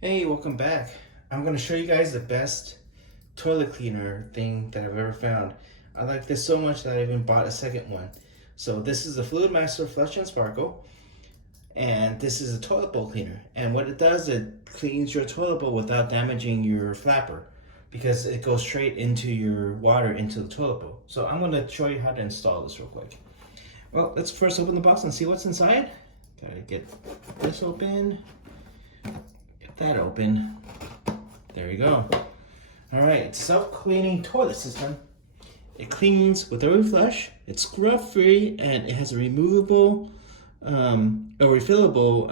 Hey, welcome back. I'm going to show you guys the best toilet cleaner thing that I've ever found. I like this so much that I even bought a second one. So this is the Fluid Master Flush and Sparkle, and this is a toilet bowl cleaner. And what it does, it cleans your toilet bowl without damaging your flapper, because it goes straight into your water into the toilet bowl. So I'm going to show you how to install this real quick. Well, let's first open the box and see what's inside. Gotta get this open. That open. There you go. All right, self-cleaning toilet system. It cleans with every flush. It's scrub-free, and it has a removable, refillable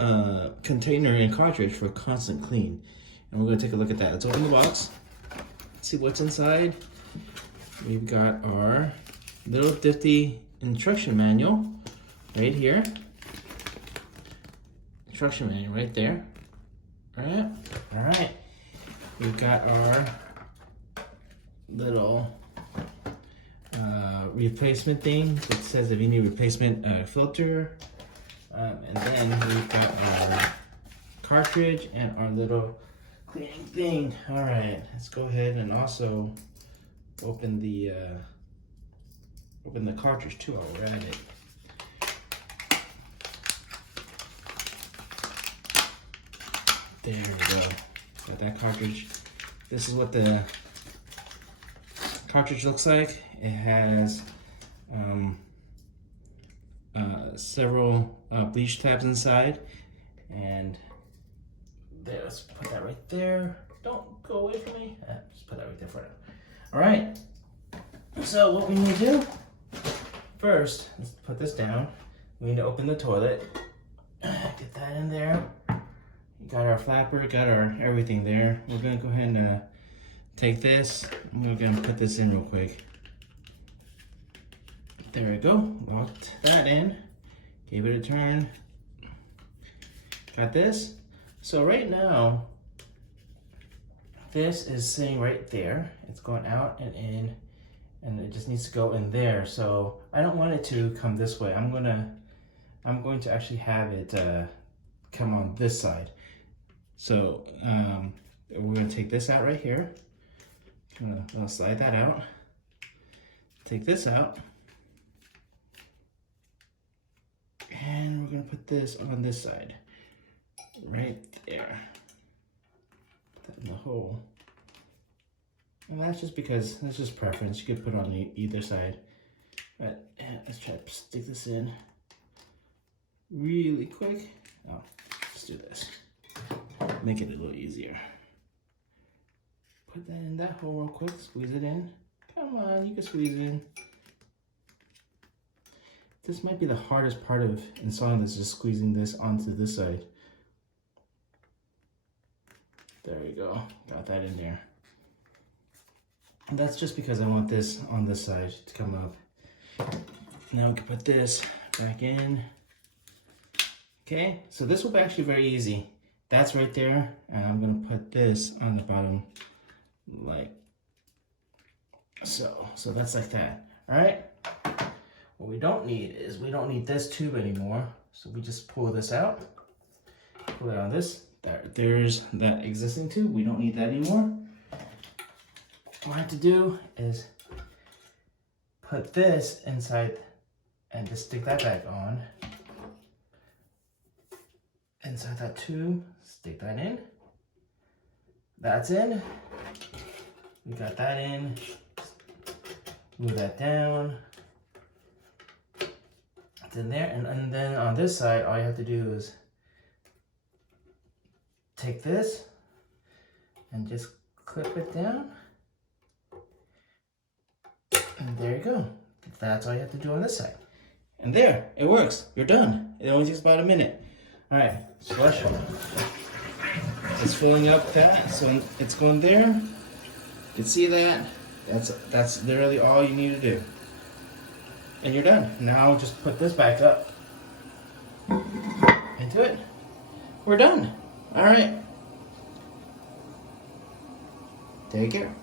container and cartridge for constant clean. And we're gonna take a look at that. Let's open the box. See what's inside. We've got our little Difty instruction manual right here. Instruction manual right there. All right. We've got our little replacement thing that says if you need replacement filter. And then we've got our cartridge and our little cleaning thing. All right, let's go ahead and also open the cartridge too while we're at it. There we go. Got that cartridge. This is what the cartridge looks like. It has several bleach tabs inside, and there. Let's put that right there. Don't go away from me. Just put that right there for now. All right. So what we need to do first, let's put this down. We need to open the toilet. Get that in there. Got our flapper, got our everything there. We're gonna go ahead and take this. We're gonna put this in real quick. There we go. Locked that in. Gave it a turn. Got this. So right now, this is sitting right there. It's going out and in, and it just needs to go in there. So I don't want it to come this way. I'm going to actually have it come on this side. So we're gonna take this out right here. I'm gonna slide that out. Take this out. And we're gonna put this on this side. Right there. Put that in the hole. And that's just because, that's just preference. You could put it on either side. But yeah, let's try to stick this in really quick. Oh, let's do this. Make it a little easier. Put that in that hole real quick, squeeze it in. Come on, you can squeeze it in. This might be the hardest part of installing this, just squeezing this onto this side. There we go, got that in there. And that's just because I want this on this side to come up. Now we can put this back in. Okay, so this will be actually very easy. That's right there, and I'm gonna put this on the bottom like so. So that's like that, all right? What we don't need is, we don't need this tube anymore. So we just pull this out, pull it on this. There's that existing tube, we don't need that anymore. All I have to do is put this inside and just stick that back on. Inside that tube, stick that in. That's in. We got that in. Move that down. It's in there, and then on this side, all you have to do is take this and just clip it down. And there you go. That's all you have to do on this side. And there, it works. You're done. It only takes about a minute. All right, flush it. It's filling up that, so it's going there. You can see that. That's literally all you need to do. And you're done. Now just put this back up into it. We're done. All right. Take care.